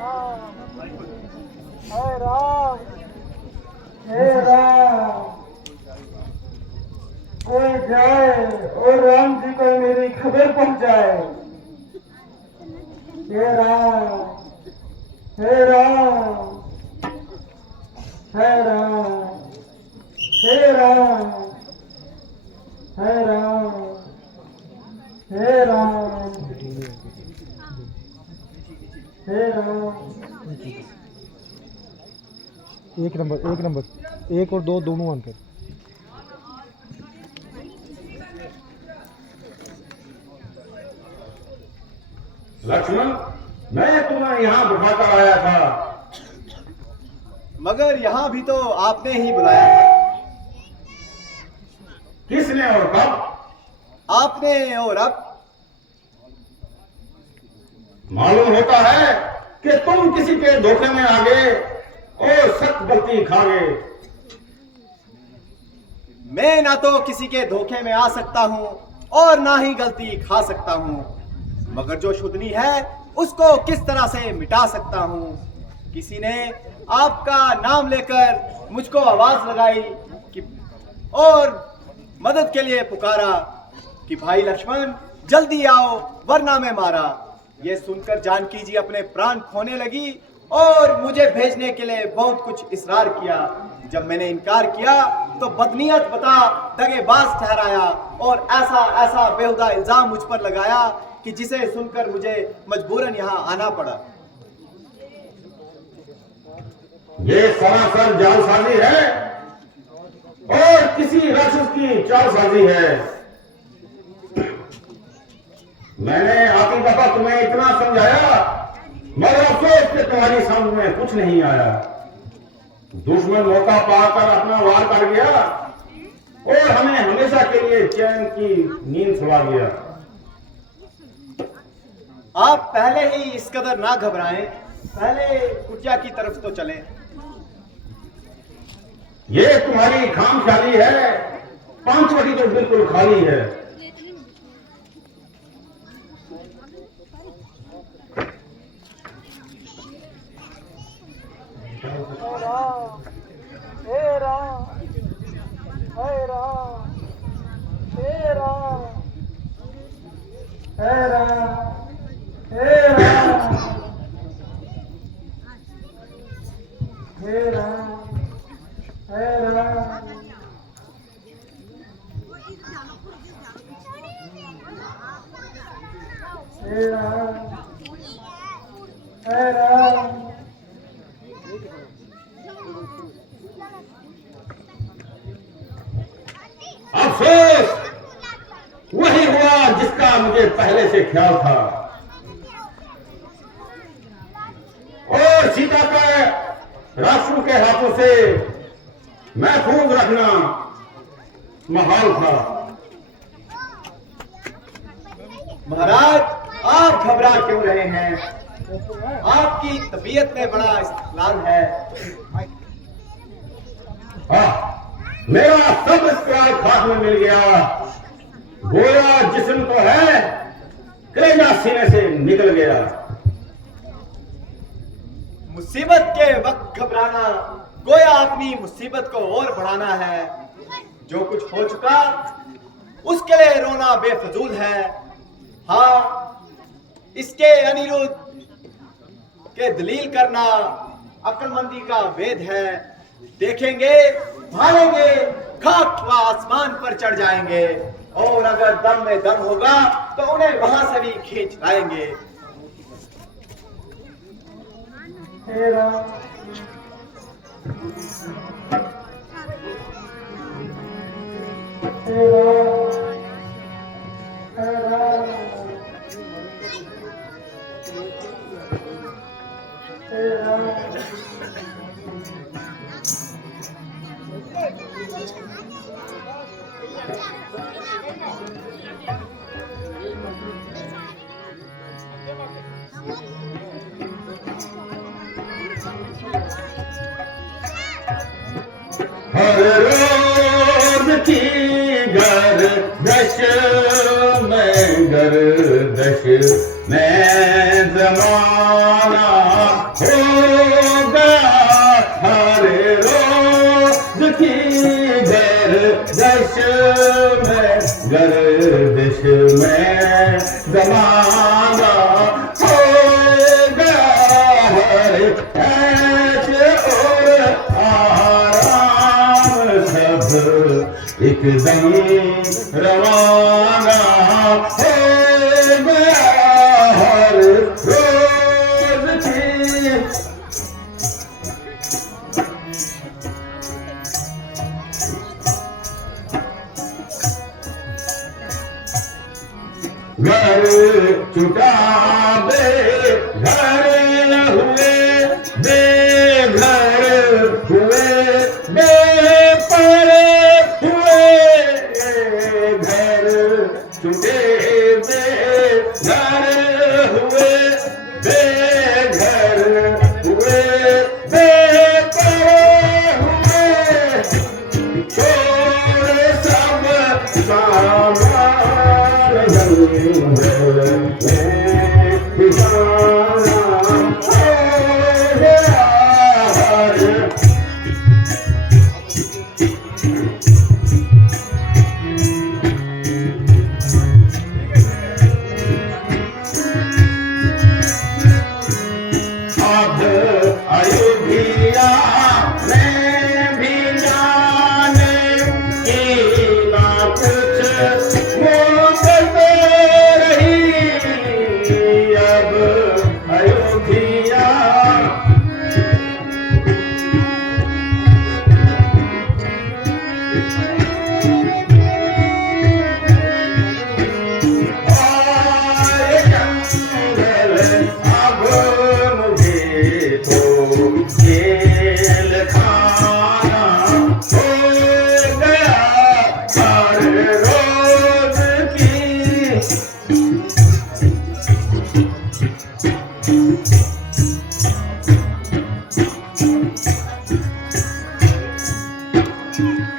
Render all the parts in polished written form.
हे राम, हे राम, कोई जाए और राम जी को मेरी खबर पहुंचाए। हे राम, हे राम, हे राम, हे राम, हे राम, हे राम, हे राम। एक नंबर एक और दो दोनों अंक। लक्ष्मण, मैं तुम्हें यहाँ बुलाकर आया था, मगर यहाँ भी तो आपने ही बुलाया था। किसने और कब? आपने और अब। मालूम होता है कि तुम किसी के धोखे में आ गए और सख्त गलती खा गए। मैं ना तो किसी के धोखे में आ सकता हूँ और ना ही गलती खा सकता हूँ, मगर जो शुद्धनी है उसको किस तरह से मिटा सकता हूँ। किसी ने आपका नाम लेकर मुझको आवाज लगाई कि और मदद के लिए पुकारा कि भाई लक्ष्मण जल्दी आओ वरना मैं मारा। ये सुनकर जानकी जी अपने प्राण खोने लगी और मुझे भेजने के लिए बहुत कुछ इसरार किया। जब मैंने इनकार किया तो बदनीयत बता दगेबाज ठहराया और ऐसा ऐसा बेहुदा इल्जाम मुझ पर लगाया कि जिसे सुनकर मुझे मजबूरन यहाँ आना पड़ा। ये सरासर जालसाजी है और किसी राक्षस की चालसाजी है। मैंने आती दफा तुम्हें इतना समझाया, मगर अफसोस कि तुम्हारी समझ में कुछ नहीं आया। दुश्मन मौका पाकर अपना वार कर गया और हमें हमेशा के लिए चैन की नींद सुला दिया। आप पहले ही इस कदर ना घबराएं, पहले कुटिया की तरफ तो चलें। ये तुम्हारी खामख्याली है, पांचवटी तो बिल्कुल खाली है। हे राम, हे राम, हे राम, हे राम, हे राम, हे राम, हे राम, हे राम, हे राम। अफसोस वही हुआ जिसका मुझे पहले से ख्याल था, और सीता का राष्ट्र के हाथों से महफूज रखना महाल था। महाराज, आप घबरा क्यों रहे हैं? आपकी तबीयत में बड़ा इस्तेलाल है। मेरा सब इस्तेमाल खाक में मिल गया, गोया जिस्म तो है, कलेजा सीने से निकल गया। मुसीबत के वक्त घबराना गोया अपनी मुसीबत को और बढ़ाना है। जो कुछ हो चुका उसके लिए रोना बेफजूल है। हाँ, इसके अनिरुद्ध के दलील करना अक्लमंदी का वेद है। देखेंगे, भागेंगे, खाक व आसमान पर चढ़ जाएंगे, और अगर दम में दम होगा तो उन्हें वहां से भी खींच लाएंगे। हे राम, हे राम, हे राम, हे राम। हर रोज की गर्दश में गर्दश में जमाना एक दम रवाना हो गया हर रोज की घर छुटा बेघर हुए बेघर हुए बेपर हुए घर छुटे बेघर हुए बेघर हुए बेपर हुए छोड़ सब सामान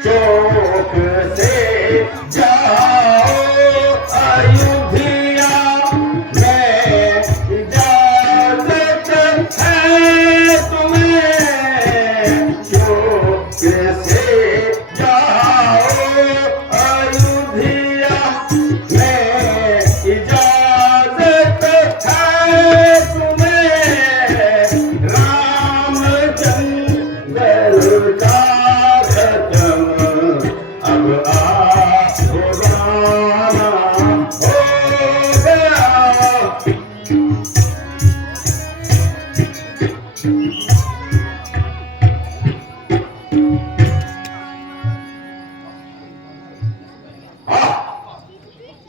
चौक से जाओ अयोध्या में इजाजत है तुम्हें चौक से जाओ अयोध्या में इजाजत है तुम्हें रामचंद्र का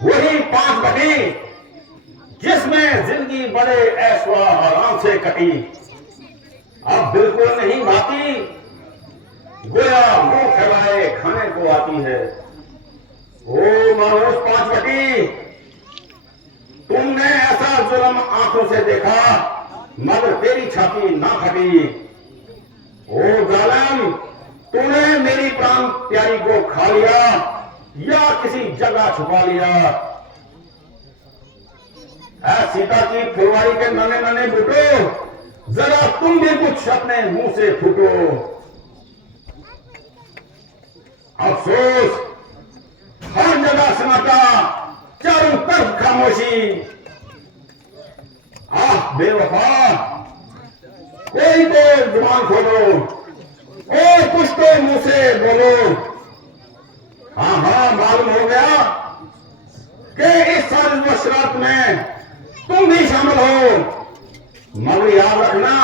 वही 5 बटी जिसमें जिंदगी बड़े ऐशो आराम से कटी अब बिल्कुल नहीं भाती गोया मुंह फैलाए खाने को आती है। ओ मानुष 5 बटी तुमने ऐसा जुल्म आंखों से देखा मगर तेरी छाती ना फटी। ओ जालिम तूने मेरी प्राण प्यारी को खा लिया या किसी जगह छुपा लिया। ऐ सीता की फुलवारी के नन्हे नन्हे बूटो जरा तुम भी कुछ अपने मुंह से फूटो। अफसोस हर जगह सन्नाटा चारों तरफ खामोशी। आह बेवफा कोई तो जुबान खोलो और कुछ तो मुंह से बोलो। हाँ हाँ मालूम हो गया कि इस साजिश व शरारत में तुम भी शामिल हो मगर याद रखना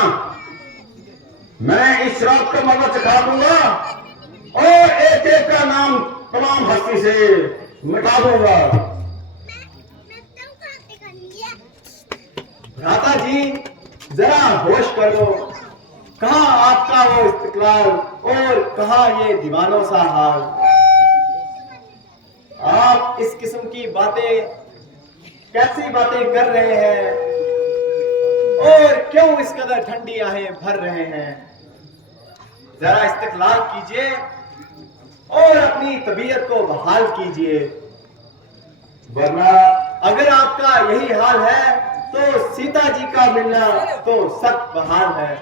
मैं इस शरारत का मजा चखा दूंगा और एक एक का नाम तमाम हस्ती से मिटा दूंगा। भ्राता जी जरा होश कर लो कहां आपका वो इस्तिकलाल और कहां ये दीवानों सा हाल। आप इस किस्म की बातें कैसी बातें कर रहे हैं और क्यों इस कदर ठंडी आहें भर रहे हैं। जरा इस्तिकलाल कीजिए और अपनी तबीयत को बहाल कीजिए वरना अगर आपका यही हाल है तो सीता जी का मिलना तो सख्त बहाल है।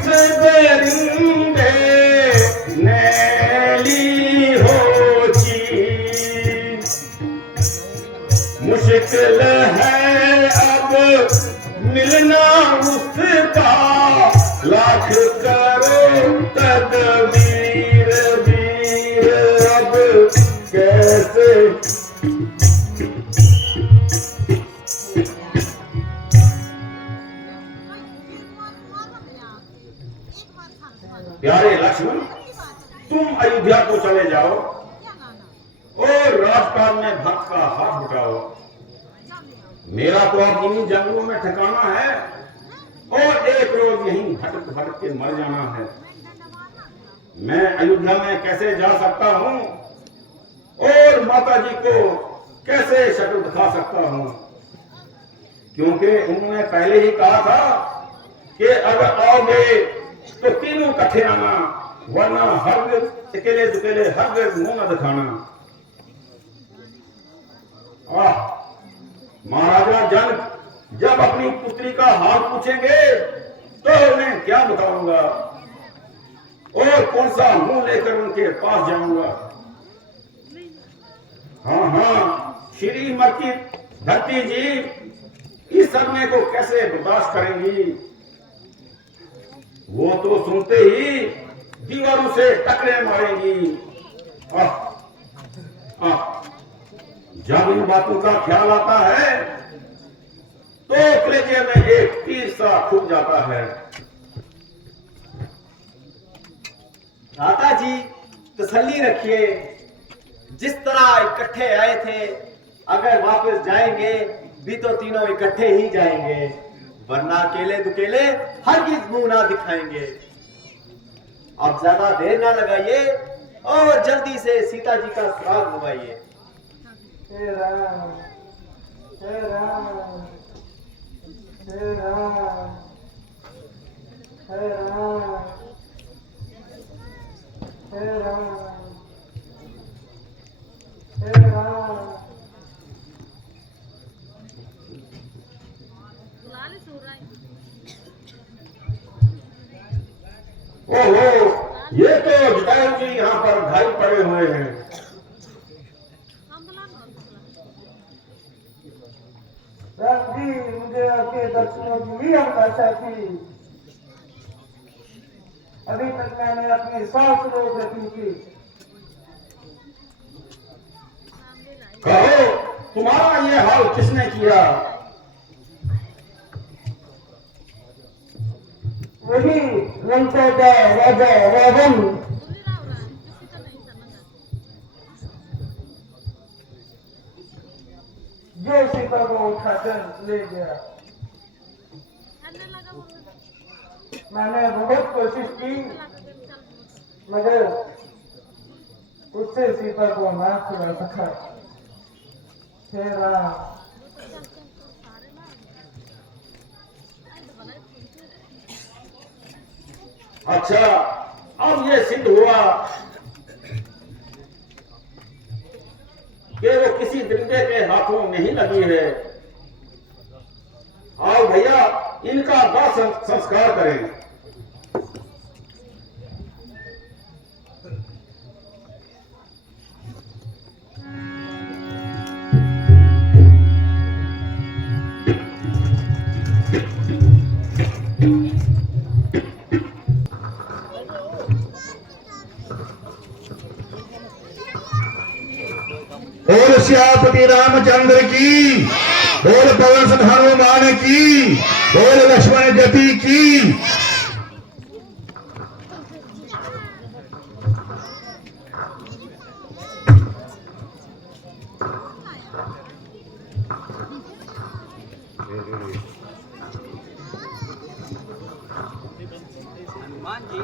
किस दरिंदे ने ली हो चीज, मुश्किल है अब मिलना उसका, लाख करो तदबीर वीर अब कैसे। प्यारे लक्ष्मण, तुम अयोध्या को चले जाओ और राजपाल में भक्त का हाथ उठाओ। मेरा तो अब इन्हीं जंगलों में ठिकाना है और एक रोज यहीं भटक भटक के मर जाना है। मैं अयोध्या में कैसे जा सकता हूँ और माता जी को कैसे शक्ल दिखा सकता हूँ, क्योंकि उन्होंने पहले ही कहा था कि अगर आओगे तो तीनों इकट्ठे आना, वरना हरगिज अकेले दुकेले हरगिज मुंह न दिखाना। महाराजा जनक जब अपनी पुत्री का हाल पूछेंगे तो उन्हें क्या बताऊंगा और कौन सा मुंह लेकर उनके पास जाऊंगा। हाँ, श्रीमती धरती जी इस समय को कैसे बर्दाश्त करेंगी। वो तो सुनते ही दीवारों से टकरे मारेंगी। जब इन बातों का ख्याल आता है तो कलेजे में एक तीर सा फूट जाता है। दादा जी तसल्ली रखिए, जिस तरह इकट्ठे आए थे अगर वापस जाएंगे भी तो तीनों इकट्ठे ही जाएंगे, वरना अकेले दुकेले हरगिज मुंह ना दिखाएंगे। अब ज्यादा देर ना लगाइए और जल्दी से सीता जी का श्राद्ध हुआइए। हे राम, हे राम, हे राम, हे राम, हे राम, हे राम। ओहो, ये तो जटायु जी यहाँ पर भाई पड़े हुए हैं। राम जी, मुझे आपके दर्शनों की भी आशा थी। अभी तक मैंने अपनी सांस रोक रखी थी। कहो, तुम्हारा ये हाल किसने किया? वही लंका का राजा रावण। जो सीता को उठाकर ले गया। मैंने बहुत कोशिश की मगर उससे सीता को ना छुड़ा सका। हे राम, अच्छा, अब ये सिद्ध हुआ कि वो किसी दरिंदे के हाथों नहीं लगी है। आओ भैया, इनका दाह संस्कार करें। बोल श्यापति रामचंद्र की, बोल पवन सुत हनुमान की, बोल लक्ष्मण जति की। हनुमान जी,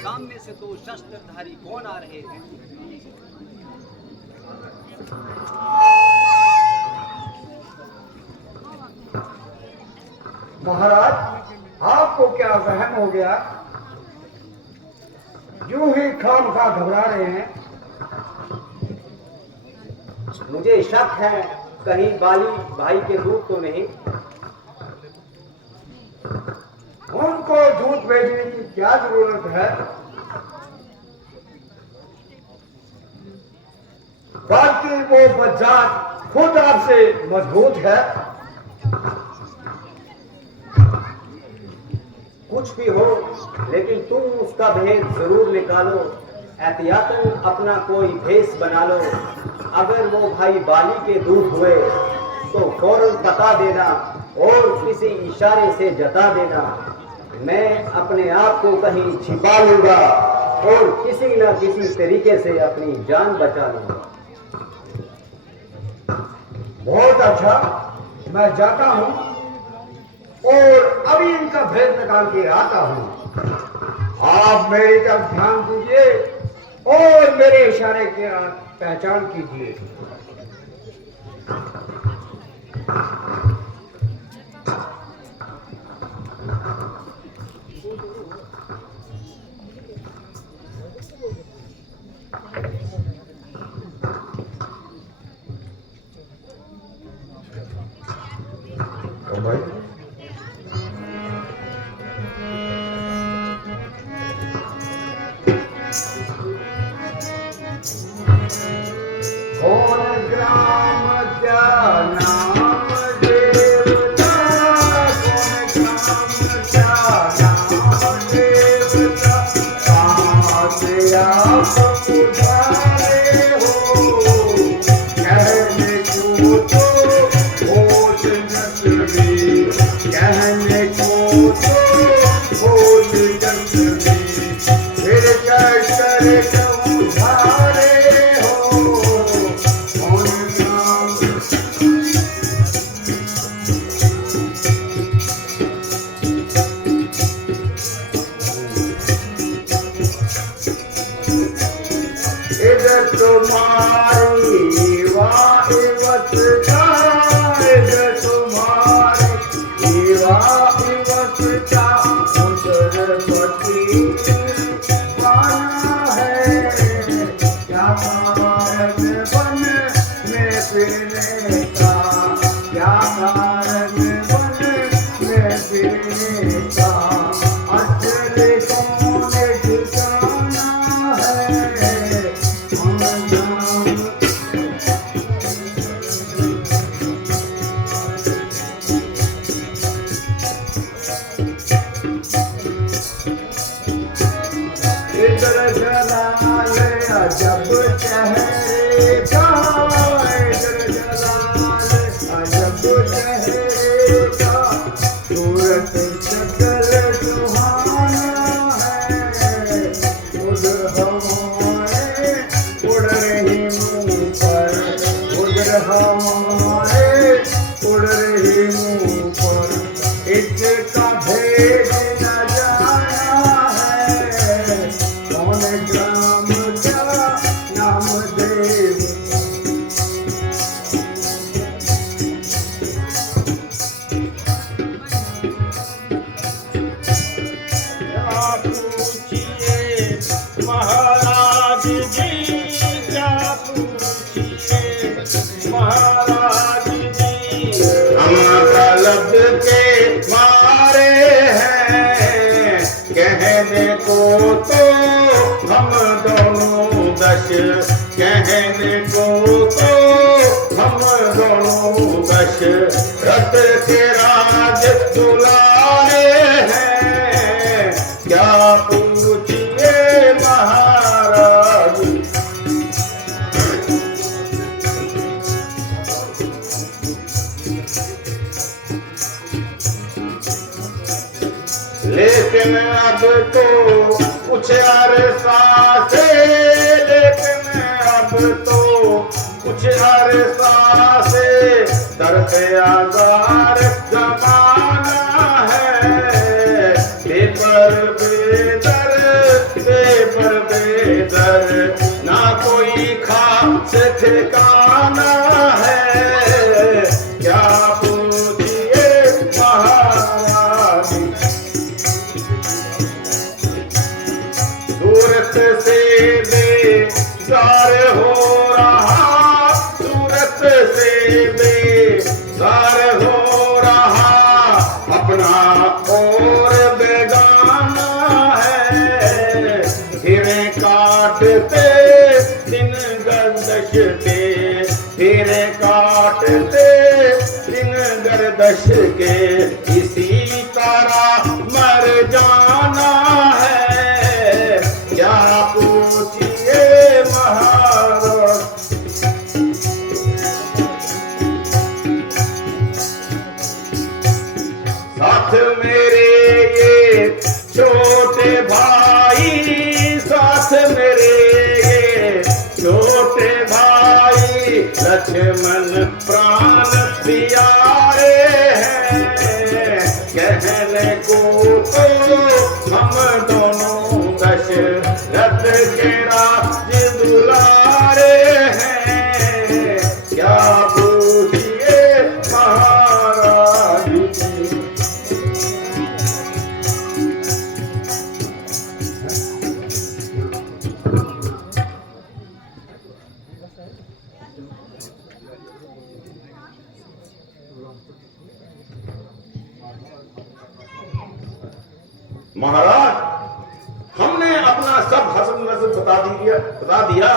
सामने से तो शस्त्रधारी कौन आ रहे हैं? महाराज, आपको क्या वहम हो गया? यूं ही खामखा घबरा रहे हैं। मुझे शक है कहीं बाली भाई के दूत तो नहीं। कौन उनको दूध भेजने की क्या जरूरत है? बाकी वो बच्चा खुद आपसे मजबूत है। कुछ भी हो, लेकिन तुम उसका भेद जरूर निकालो। एहतियातन अपना कोई भेष बना लो। अगर वो भाई बाली के दूध हुए तो फौरन बता देना और किसी इशारे से जता देना। मैं अपने आप को कहीं छिपा लूंगा और किसी न किसी तरीके से अपनी जान बचा लूंगा। बहुत अच्छा, मैं जाता हूं और अभी इनका भेद निकाल के आता हूं। आप मेरी तरफ ध्यान दीजिए और मेरे इशारे के पहचान कीजिए। कौन ग्राम क्या नाम देवता, कौन ग्राम क्या नाम देवता, कहाँ से आप उधारे हो, कहने को तो होश नकली, कहने को तो होश नकली, फिर क्या करे उधारे हो, कौन ग्राम। इधर तुम्हारी वाइवसता, इधर तुम्हारी वाइवसता, उधर पति पाना है, क्या कारण बन में फिरने का, क्या कारण बन में फिरने का, असल कौन ठिकाना है, कौन जान। इधर जलाल अजब चेहरे का, इधर जलाल अजब चेहरे का, सूरत शक्ल सुहाना है, उधर हवाएं उड़ रही मुंह पर, उधर हवाएं उड़ रही मुंह पर, इसका भेद न जाना है, कौन ग्राम क्या नाम देव। क्या पूछिए महाराज जी, क्या पूछिए महाराज जी, हम तलब के मारे हैं, कहने को तो हम दोनों दश, कहने को तो हम दोनों दश, रत के राज दुलारे हैं, क्या पूछिए महाराज। लेकिन अब तो कुछ अरसा से, लेकिन अब तो कुछ अरसा से दर्द आजार जमाना है, बेपर बेदर ना कोई खास ठिकाना है, क्या पूछिए महाराज। सूरत से बेजार हो रहा, सूरत से बेजार हो रहा, अपना और बेगार इसी तरह मर जाना है, क्या पूछिए महाराज। साथ मेरे ये छोटे भाई, साथ मेरे ये छोटे भाई लक्ष्मण प्राण प्यारे हैं, कहने को तो हम दोनों दशरथ के राज दुलारे हैं, क्या पूछिए महाराज जी। महाराज, हमने अपना सब हस्ब नस्ब बता दिया,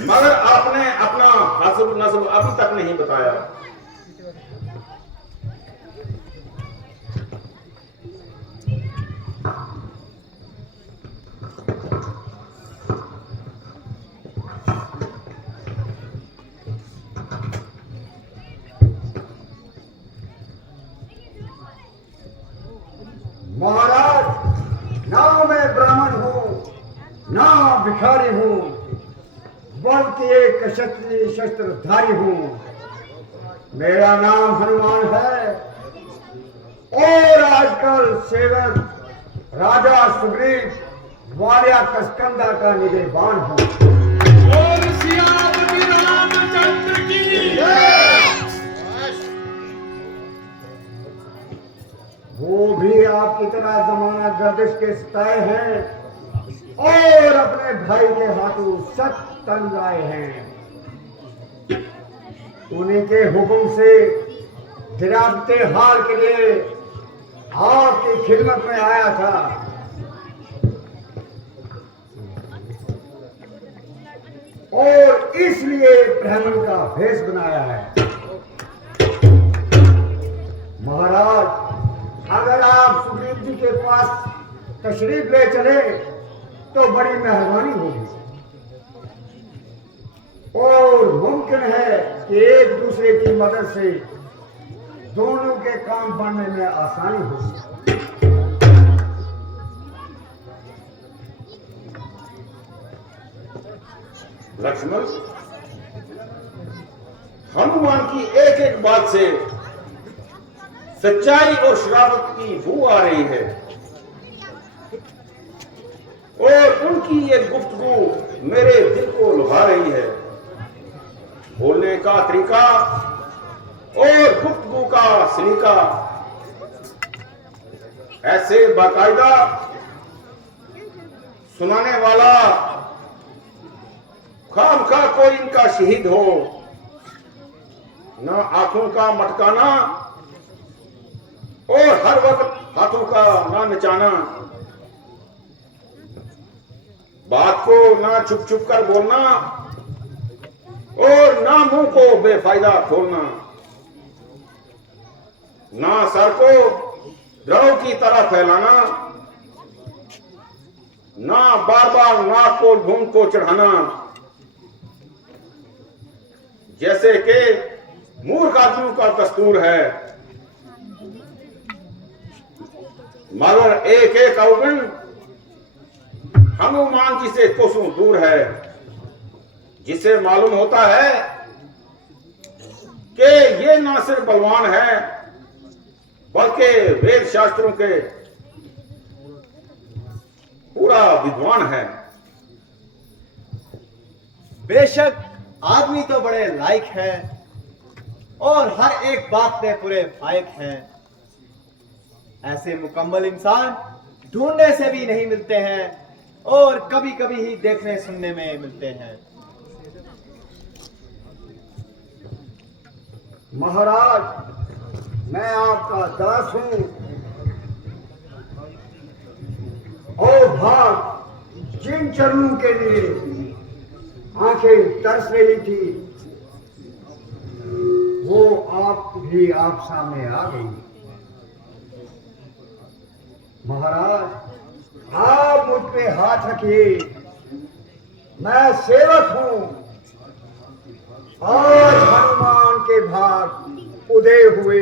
मगर आपने अपना हस्ब नस्ब अभी तक नहीं बताया। महाराज, ना मैं ब्राह्मण हूँ ना भिखारी हूँ, बल्कि एक क्षत्रिय शस्त्रधारी हूँ। मेरा नाम हनुमान है और आजकल सेवक राजा सुग्रीव वालिया कसकंदा का निगहबान हूँ। और सियापति रामचंद्र की वो भी आपकी तरह जमाना गर्दिश के सताए हैं और अपने भाई के हाथों सख्त तंग आए हैं। उन्हीं के हुक्म से गिरावते हाल के लिए आपकी खिदमत में आया था। और इसलिए ब्राह्मण का भेष बनाया है। महाराज, अगर आप सुग्रीव जी के पास तशरीफ ले चले तो बड़ी मेहरबानी होगी और मुमकिन है कि एक दूसरे की मदद से दोनों के काम बनने में आसानी होगी। लक्ष्मण, हनुमान की एक एक बात से सच्चाई और शरारत की बू आ रही है और उनकी ये गुफ्तगू मेरे दिल को लुभा रही है। बोलने का तरीका और गुफ्तगू का सलीका ऐसे बाकायदा सुनाने वाला खामखा कोई इनका शहीद हो, ना आंखों का मटकाना और हर वक्त हाथों का ना नचाना, बात को ना चुप चुप कर बोलना और ना मुंह को बेफायदा खोलना, ना सर को द्रव की तरह फैलाना, ना बार बार नाक को घूम को चढ़ाना, जैसे कि मूर्ख आदमियों का दस्तूर है। मगर एक एक अवगुण हनुमान जी से कोसों दूर है, जिसे मालूम होता है कि ये ना सिर्फ बलवान है बल्कि वेद शास्त्रों के पूरा विद्वान है। बेशक आदमी तो बड़े लायक है और हर एक बात में पूरे फायक हैं। ऐसे मुकम्मल इंसान ढूंढने से भी नहीं मिलते हैं और कभी कभी ही देखने सुनने में मिलते हैं। महाराज, मैं आपका दास हूं और भाग जिन चरणों के लिए आंखें तरस रही थी वो आप भी आप सामने आ गई। महाराज, आप मुझ पे हाथ रखिए, मैं सेवक हूं। आज हनुमान के भाग उदय हुए,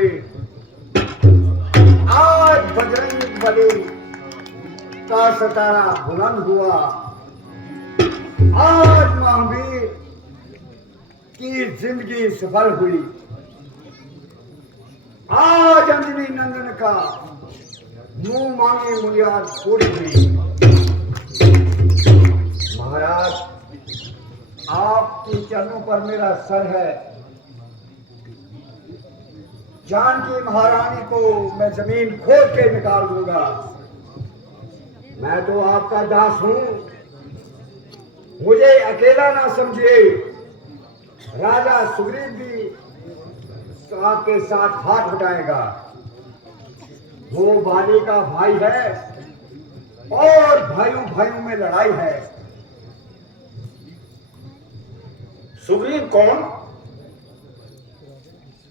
आज बजरंग बली का सतारा बुलंद हुआ, आज महावीर की जिंदगी सफल हुई, आज अंजनी नंदन का मुंह मांगी मुनियाद पूरी हुई। महाराज, आपके चरणों पर मेरा सर है। जानकी महारानी को मैं जमीन खोद के निकाल दूंगा। मैं तो आपका दास हूं, मुझे अकेला ना समझिए। राजा सुग्रीव भी तो आपके साथ हाथ उठाएगा। वो बाली का भाई है और भाइयों भाइयों में लड़ाई है। सुग्रीव कौन?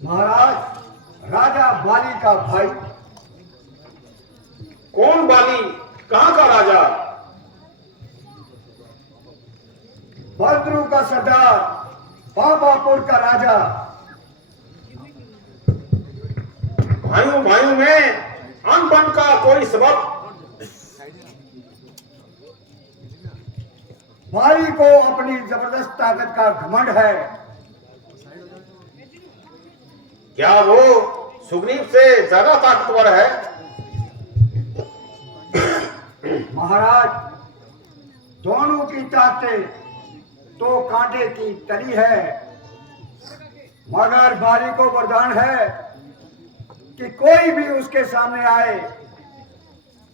महाराज, राजा बाली का भाई। कौन बाली? कहां का राजा? बद्रू का सरदार, पापापुर का राजा। भाइयों भाइयों में अनबन का कोई सबब? बाली को अपनी जबरदस्त ताकत का घमंड है। क्या वो सुग्रीव से ज्यादा ताकतवर है? महाराज, दोनों की ताकतें तो कांटे की तली है, मगर बाली को वरदान है कि कोई भी उसके सामने आए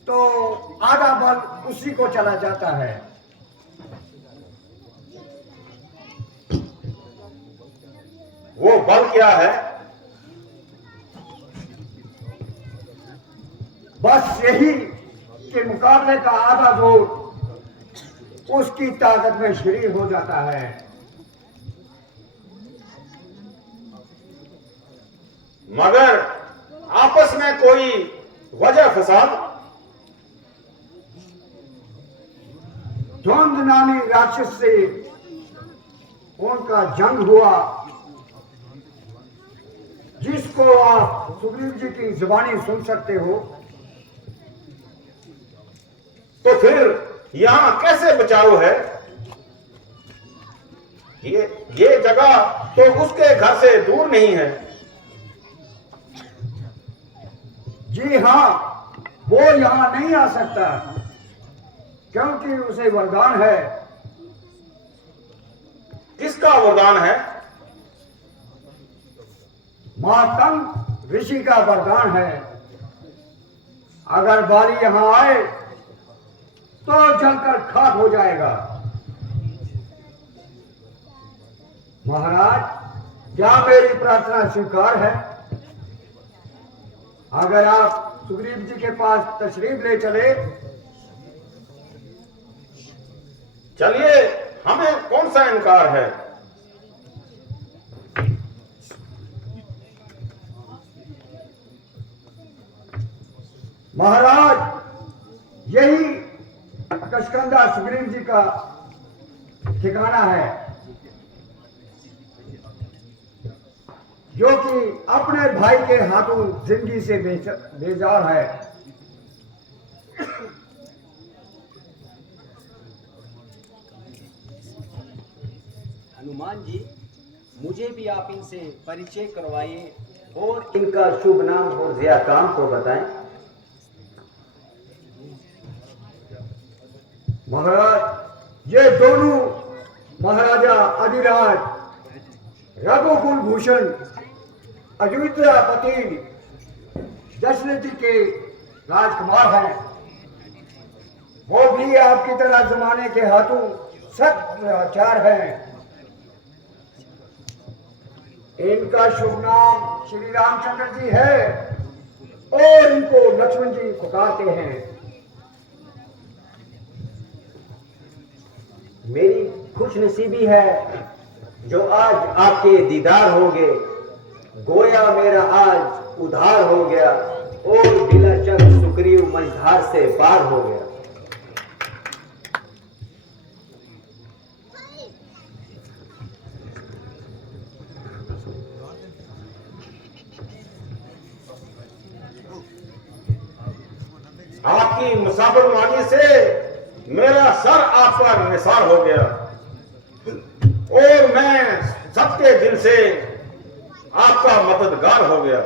तो आधा बल उसी को चला जाता है। वो बल क्या है? बस यही कि मुकाबले का आधा जोर उसकी ताकत में शरीर हो जाता है। मगर आपस में कोई वजह फसाद? द्वंद नामी राक्षस से उनका जंग हुआ, जिसको आप सुग्रीव जी की जुबानी सुन सकते हो। तो फिर यहां कैसे बचाव है? ये जगह तो उसके घर से दूर नहीं है। जी हां, वो यहां नहीं आ सकता क्योंकि उसे वरदान है। किसका वरदान है? मातंग ऋषि का वरदान है। अगर बाली यहां आए तो जलकर खाक हो जाएगा। महाराज, क्या मेरी प्रार्थना स्वीकार है? अगर आप सुग्रीव जी के पास तशरीफ ले चले। चलिए, हमें कौन सा इनकार है। महाराज, यही कशकंदा सुग्रीव जी का ठिकाना है, जो कि अपने भाई के हाथों जिंदगी से बेजार है। हनुमान जी, मुझे भी आप इनसे परिचय करवाइए और इनका शुभ नाम और ज़िया काम को बताएं। महाराज, ये दोनों महाराजा अधिराज रघुकुल भूषण अयोध्यापति दशरथ जी के राजकुमार हैं। वो भी आपकी तरह जमाने के हाथों सख्त लाचार हैं। इनका शुभ नाम श्री रामचंद्र जी है और इनको लक्ष्मण जी पुकारते हैं। मेरी खुशनसीबी है जो आज आपके दीदार होंगे। गोया मेरा आज उधार हो गया और बिला शक सुग्रीव मझधार से पार हो गया। आपकी मुसाफिरवानी से मेरा सर आप पर निसार हो गया और मैं सबके दिल से आपका मददगार हो गया।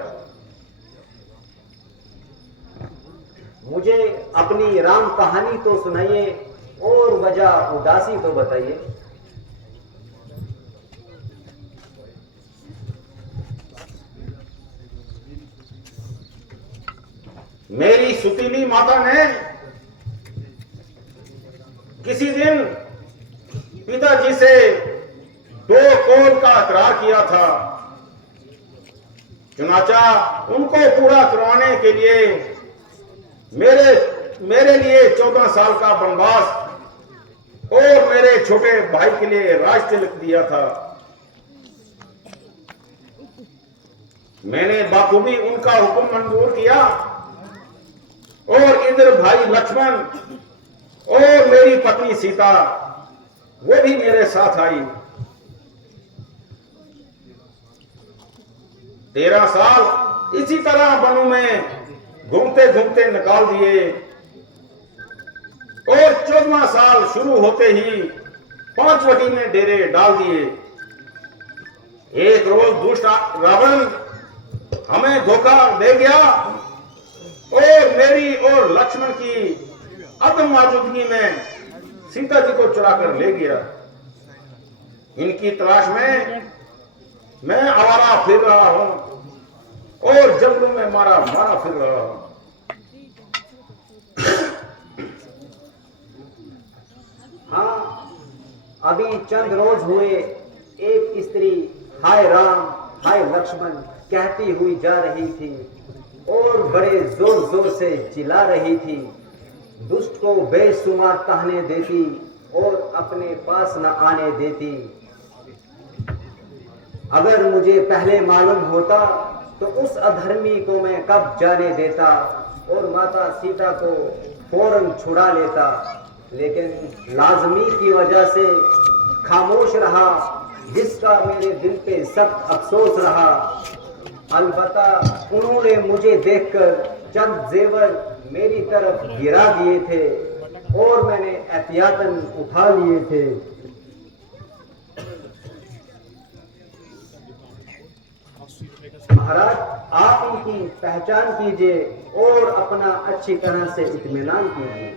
मुझे अपनी राम कहानी तो सुनाइए और वजह उदासी तो बताइए। मेरी सुतीली माता ने किसी दिन पिताजी से 2 कौल का इकरार किया था। चुनाचा उनको पूरा करवाने के लिए मेरे लिए 14 साल का वनवास और मेरे छोटे भाई के लिए राज तिलक दिया था। मैंने बाखूबी उनका हुक्म मंजूर किया और इधर भाई लक्ष्मण और मेरी पत्नी सीता वो भी मेरे साथ आई। 13 साल इसी तरह वनों में घूमते घूमते निकाल दिए और 14वां साल शुरू होते ही 5वटी में डेरे डाल दिए। एक रोज दुष्ट रावण हमें धोखा दे गया और मेरी और लक्ष्मण की अदम मौजूदगी में सीता जी को चुरा कर ले गया। इनकी तलाश में मैं आवारा फिर रहा हूं और जंगलों में मारा फिर रहा हूं। हाँ, अभी चंद रोज हुए एक स्त्री हाय राम हाय लक्ष्मण कहती हुई जा रही थी और बड़े जोर जोर से चिल्ला रही थी। दुष्ट को बेशुमार ताहने देती और अपने पास न आने देती। अगर मुझे पहले मालूम होता तो उस अधर्मी को मैं कब जाने देता और माता सीता को फौरन छुड़ा लेता, लेकिन लाजमी की वजह से खामोश रहा, जिसका मेरे दिल पे सख्त अफसोस रहा। अलबत्ता उन्होंने मुझे देखकर चंद जेवर मेरी तरफ गिरा दिए थे और मैंने एहतियातन उठा लिए थे। महाराज, आप इनकी पहचान कीजिए और अपना अच्छी तरह से इत्मीनान कीजिए।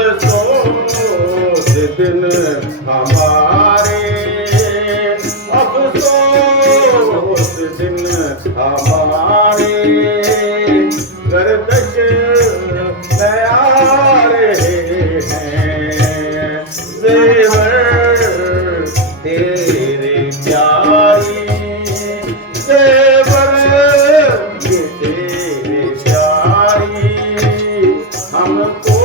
अफसोस दिन हमारे, अफसोस दिन हमारे, गर्दश में आ रहे हैं जेवर तेरे प्यारी, जेवर तेरे प्यारी हमको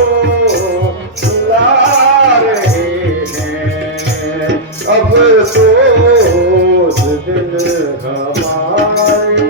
अफसोस दिल हमारे।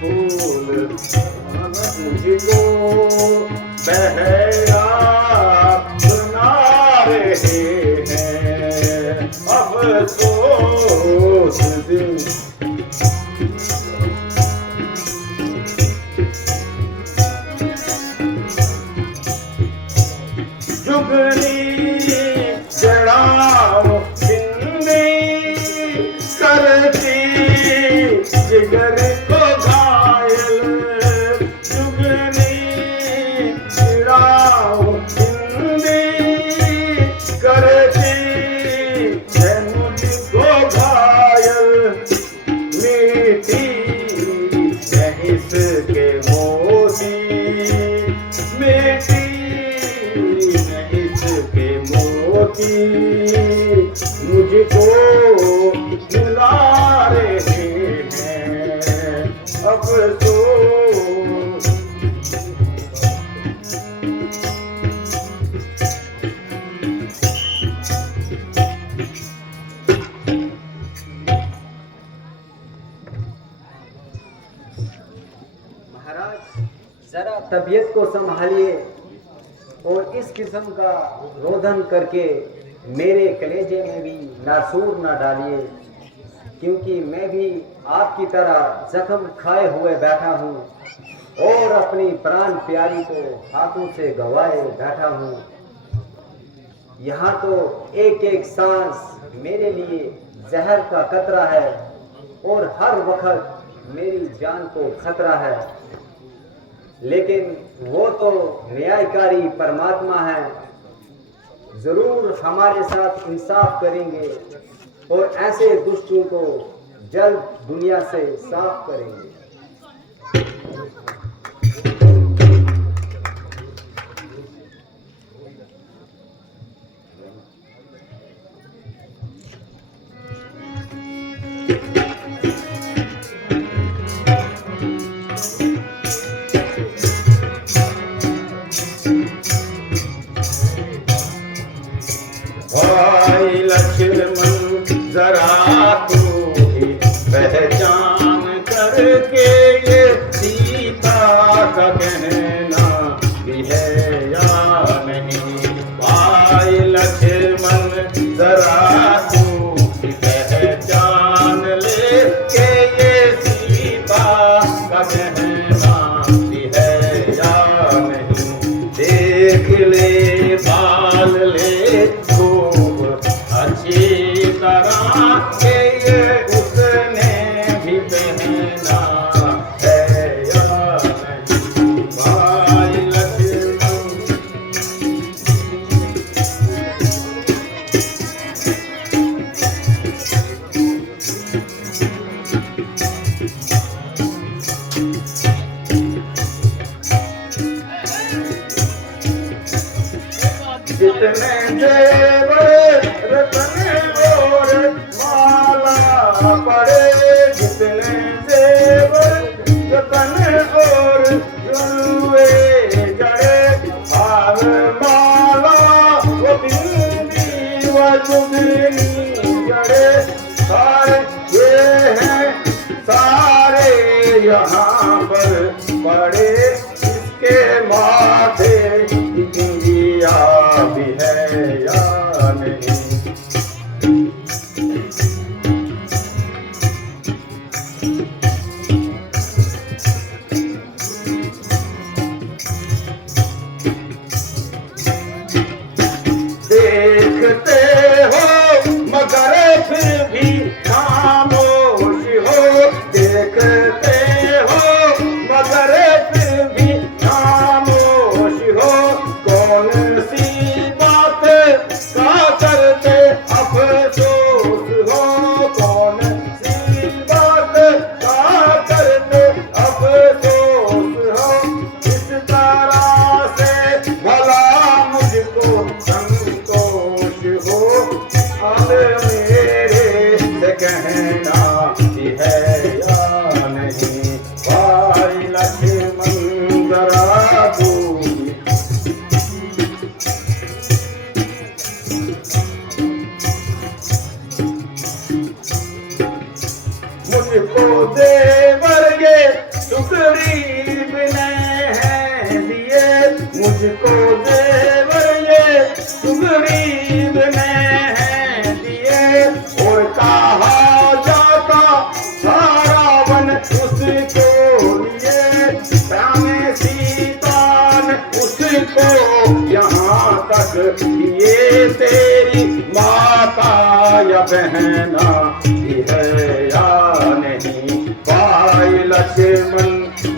फूल मुझको बहरा सुना रहे हैं अफसोस दिन जुगनी जड़ाओ जिंदगी करती जिगर को घायल जुगनी जड़ाओ जिंदगी करती है मुझको घायल मीठी रहीस के मोती मीठी के मोती मुझको बुला रहे हैं अफसोस महाराज जरा तबीयत को संभालिए और इस किस्म का रोदन करके मेरे कलेजे में भी नासूर न डालिए, क्योंकि मैं भी आपकी तरह जख्म खाए हुए बैठा हूँ और अपनी प्राण प्यारी को हाथों से गंवाए बैठा हूँ। यहाँ तो एक एक सांस मेरे लिए जहर का कतरा है और हर वक्त मेरी जान को खतरा है, लेकिन वो तो न्यायकारी परमात्मा है, जरूर हमारे साथ इंसाफ करेंगे और ऐसे दुष्टों को जल्द दुनिया से साफ करेंगे। भाई लक्ष्मण जरा तू ही पहचान करके ये सीता का कहना भी है या नहीं। भाई लक्ष्मण जरा तू ही पहचान ले के ये सीता का कहना भी है या नहीं। देख ले बाल ले खूब अच्छी तरह के ये उसने भी पहना है या नहीं। भाई लक्ष्मण जितने जेवर रतन और माला पड़े जितने जेवर रतन और जुलवे जड़े हार माला वो बिंदी व जुगनी जड़े सारे ये हैं सारे यहाँ पर पड़े इसके माथे इंदिया भी है या नहीं। देखते हो मगर फिर भी खामोश हो देखते हो मगर फिर जेवर ये सुगरीब ने हैं दिए, मुझको जेवर ये सुगरीब ने हैं दिए। और कहा जाता सारा वन उसको लिए, राम सीता ने उसको यहाँ तक ये तेरी माता या बहना ही है या नहीं। भाई लक्ष्मण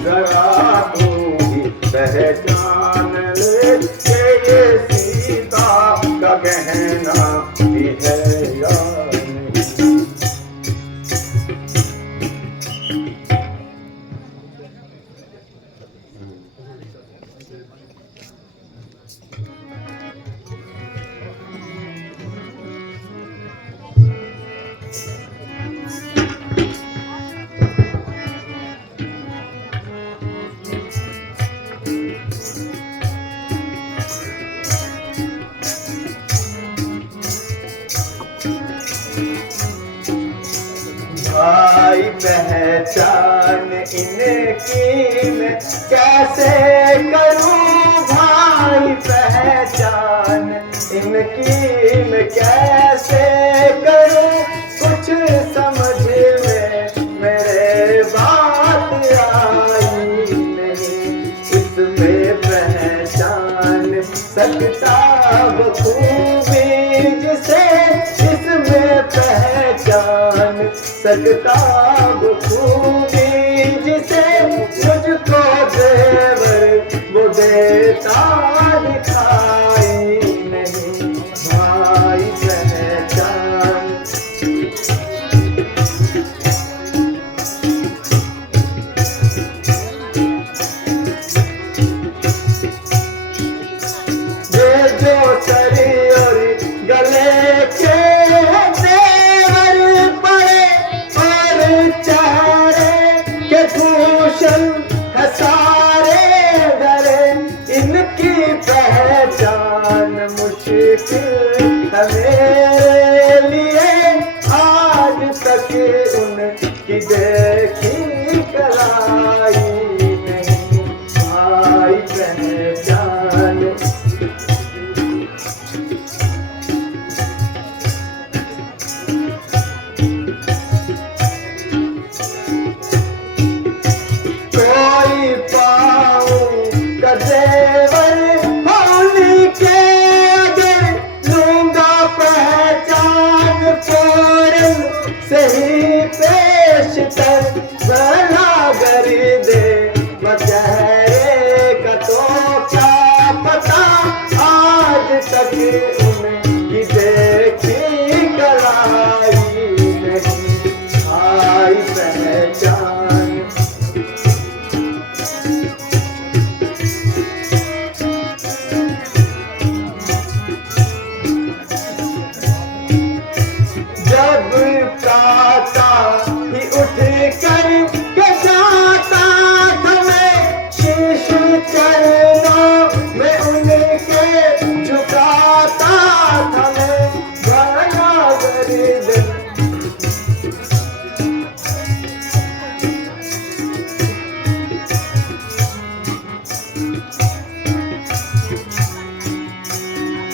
जरा तू ही पहचान ले कि ये सीता का गहना ही है या नहीं। भाई पहचान इनकी मैं कैसे करूं, भाई पहचान इनकी मैं कैसे करूं। कुछ समझ में मेरे बात आई नहीं, इसमें पहचान सकता बखूबी जिसे, इसमें पहचान सकता बखूबी जिसे। मुझको देवर वो देता दिखाई नहीं, भाई पहचान। ये जो सरी और गले के देवर पड़े और चेहरे के भूषण है सारे डरे, इनकी पहचान मुश्किल है मेरे लिए। आज तक उनकी देखी कराई नहीं, भाई पहचान। कोई पाऊं का जेवर होने के अगर लूंगा पहचान, फौरन से ही पेश कर भला गरी दे चेहरे का तो क्या पता। आज तक उनकी देखी कराई नहीं, भाई पहचान। जब प्राता ही उठ कर के जाता था मैं, शीश चरणों में उनके झुकाता था मैं। भला गर्दन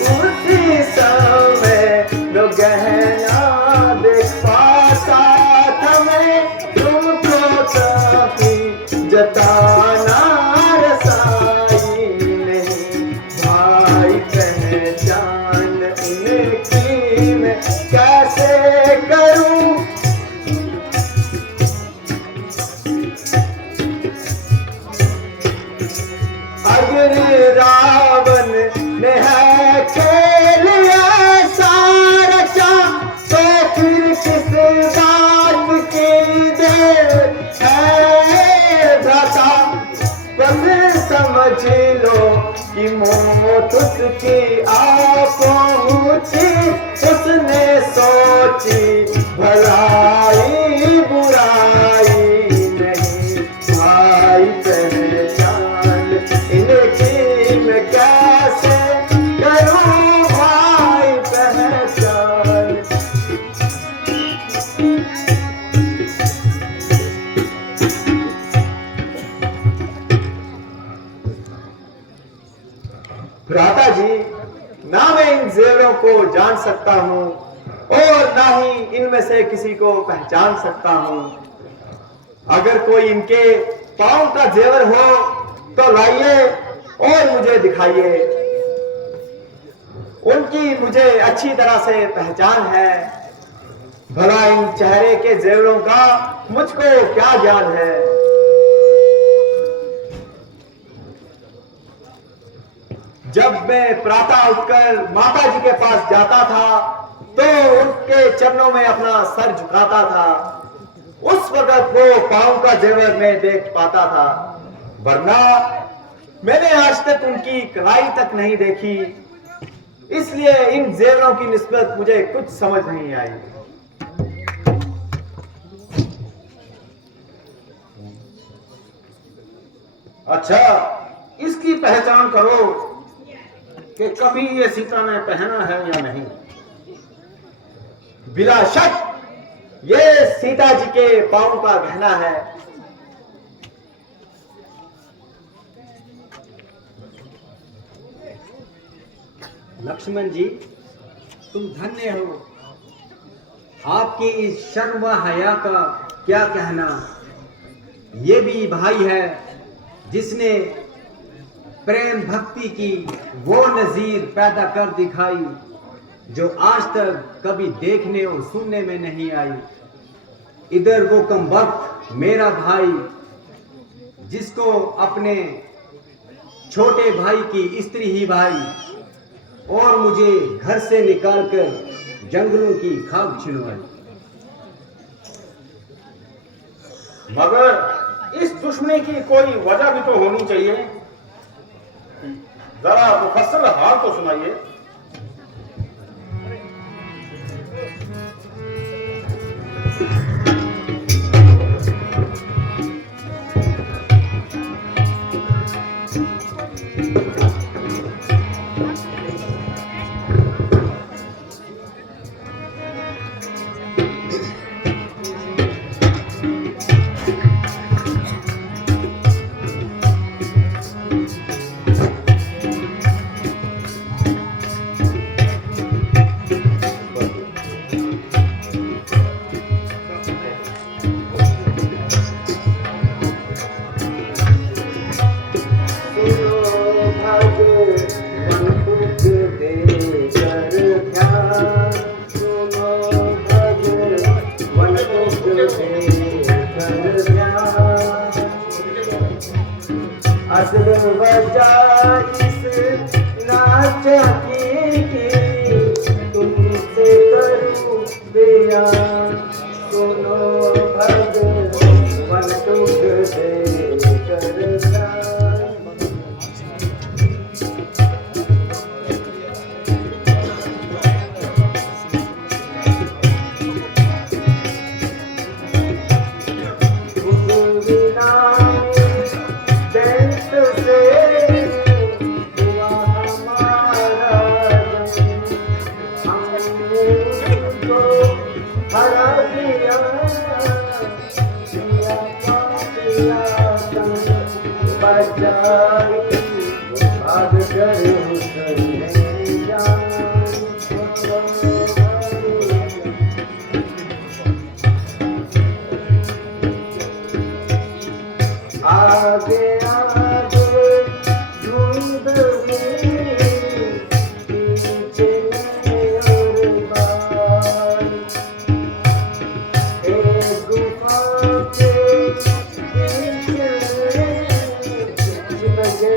उसी समय जो गहना देख पाता था मैं, तुमको कभी जताना रसाई नहीं, भाई पहचान इनकी मैं कैसे करूं। अगर रावण ने है खेल ऐसा रचा, तो फिर किस बात की देर है भ्राता। बस समझ लो कि मौत उसकी आ पहुंची, उसने सोची भलाई बुराई नहीं, भाई पहचान इनकी मैं कैसे करूं, भाई पहचान। भ्राता जी, ना मैं इन जेवरों को जान सकता हूँ और ना ही इनमें से किसी को पहचान सकता हूँ। अगर कोई इनके पांव का जेवर हो तो लाइए और मुझे दिखाइए। उनकी मुझे अच्छी तरह से पहचान है, भला इन चेहरे के जेवरों का मुझको क्या ज्ञान है। जब मैं प्रातः उठकर माता जी के पास जाता था तो उनके चरणों में अपना सर झुकाता था, उस वक्त वो पांव का जेवर मैं देख पाता था, वरना मैंने आज तक उनकी कलाई तक नहीं देखी। इसलिए इन जेवरों की निस्बत मुझे कुछ समझ नहीं आई। अच्छा, इसकी पहचान करो कि कभी ये सीता ने पहना है या नहीं। बिला शक ये सीता जी के पांव का गहना है। लक्ष्मण जी, तुम धन्य हो। आपकी इस शर्म व हया का क्या कहना। ये भी भाई है जिसने प्रेम भक्ति की वो नजीर पैदा कर दिखाई जो आज तक कभी देखने और सुनने में नहीं आई। इधर वो कमबख्त मेरा भाई जिसको अपने छोटे भाई की स्त्री ही भाई और मुझे घर से निकालकर जंगलों की खाक छिनवाई। मगर इस दुश्मनी की कोई वजह भी तो होनी चाहिए। जरा मुफस्सल हाल तो सुनाइए। असल वजह इस नाच की तुमसे करूं बयान। सुनो भगवान तुझ दे कर ध्यान। आगे आगे ढूंढ पीछे और बार। एक गुफा के पीछे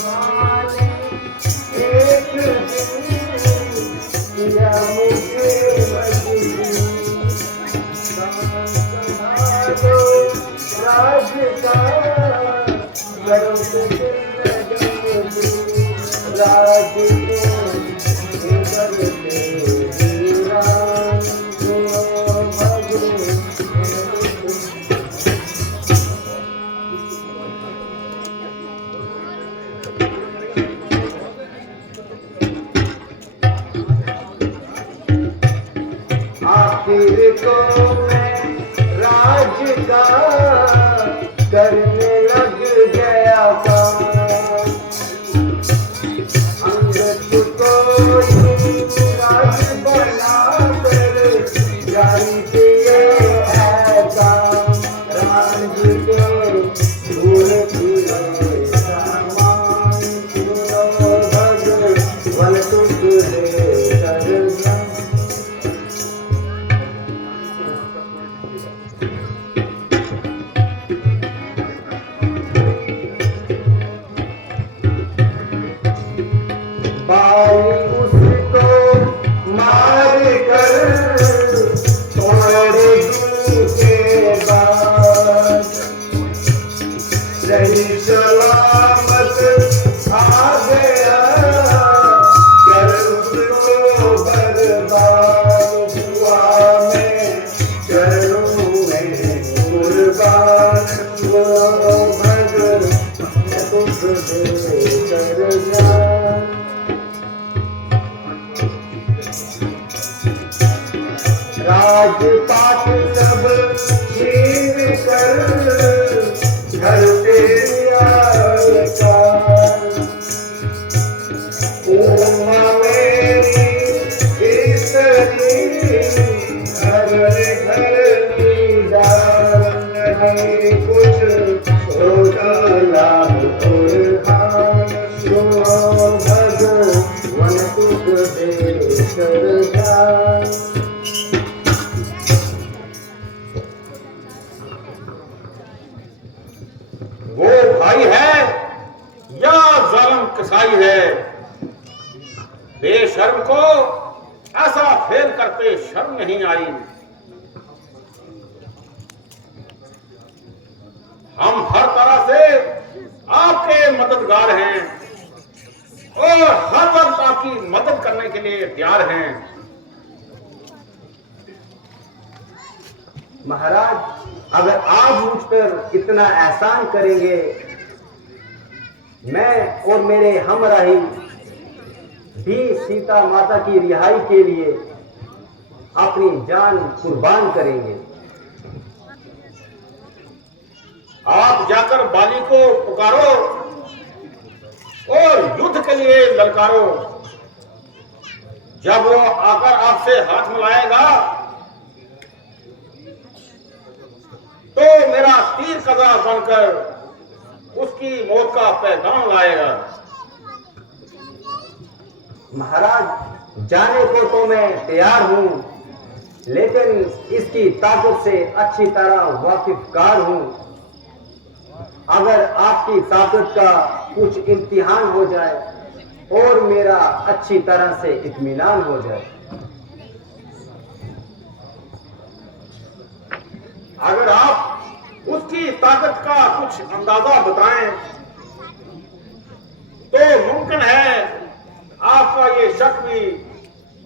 जमाने एक दिन किया मुझे मजबूर। संभालो राज का करो तो राज को बदले वीरान सुनो भगवान। आखिर को मैं राज का करने लग गया था। अंगत को ही राज बना कर जारी किए ऐसा राज के भूल भूले सामान सुनो भगवान तुझे करना। बाली उसको मार कर थोड़े दिन के बाद सही सलामत आ गया कर उसको बर्बाद हुआ मैं करूँ मैं कुर्बान वो भगवान तुझे कर जान। राजपाट सब छीन कर घर पे आएगा। उम्मा मेरी इतनी घर घर दीदार नहीं कुछ छोटा लाभ कुर्बान सुनो भगवान तुझे कर जान। वो भाई है या जालिम कसाई है, बेशर्म को ऐसा फेल करते शर्म नहीं आई। हम हर तरह से आपके मददगार हैं और हर वक्त आपकी मदद करने के लिए तैयार हैं। महाराज, अगर आप मुझ पर इतना एहसान करेंगे, मैं और मेरे हमराही भी सीता माता की रिहाई के लिए अपनी जान कुर्बान करेंगे। आप जाकर बाली को पुकारो और युद्ध के लिए ललकारो। जब वो आकर आपसे हाथ मिलाएगा तो मेरा तीर कज़ा बनकर उसकी मौत का पैगाम लाएगा। महाराज, जाने को तो मैं तैयार हूं, लेकिन इसकी ताकत से अच्छी तरह वाकिफकार हूं। अगर आपकी ताकत का कुछ इम्तिहान हो जाए और मेरा अच्छी तरह से इत्मीनान हो जाए। अगर आप उसकी ताकत का कुछ अंदाजा बताएं तो मुमकिन है आपका ये शक भी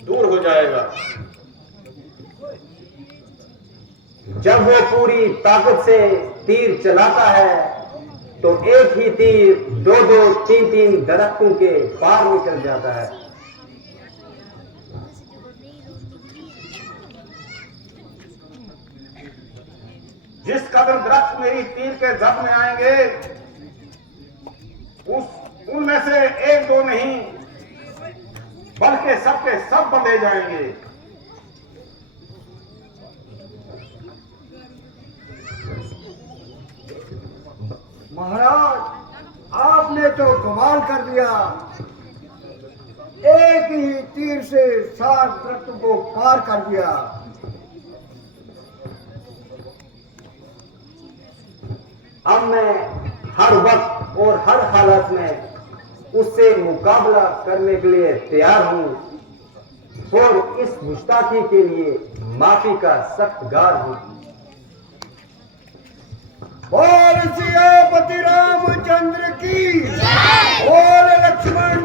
दूर हो जाएगा। जब वो पूरी ताकत से तीर चलाता है तो एक ही तीर दो दो तीन तीन दरख्तों के पार निकल जाता है। जिस कदर दरख्त मेरी तीर के जब में आएंगे उनमें से एक दो नहीं बल्कि सबके सब बंधे जाएंगे। महाराज, आपने तो कमाल कर दिया। एक ही तीर से 7 दरख्तों को पार कर दिया। अब मैं हर वक्त और हर हालत में उससे मुकाबला करने के लिए तैयार हूं और इस गुस्ताखी के लिए माफी का सख्तगार हूं। बोल सियापति रामचंद्र की, बोल लक्ष्मण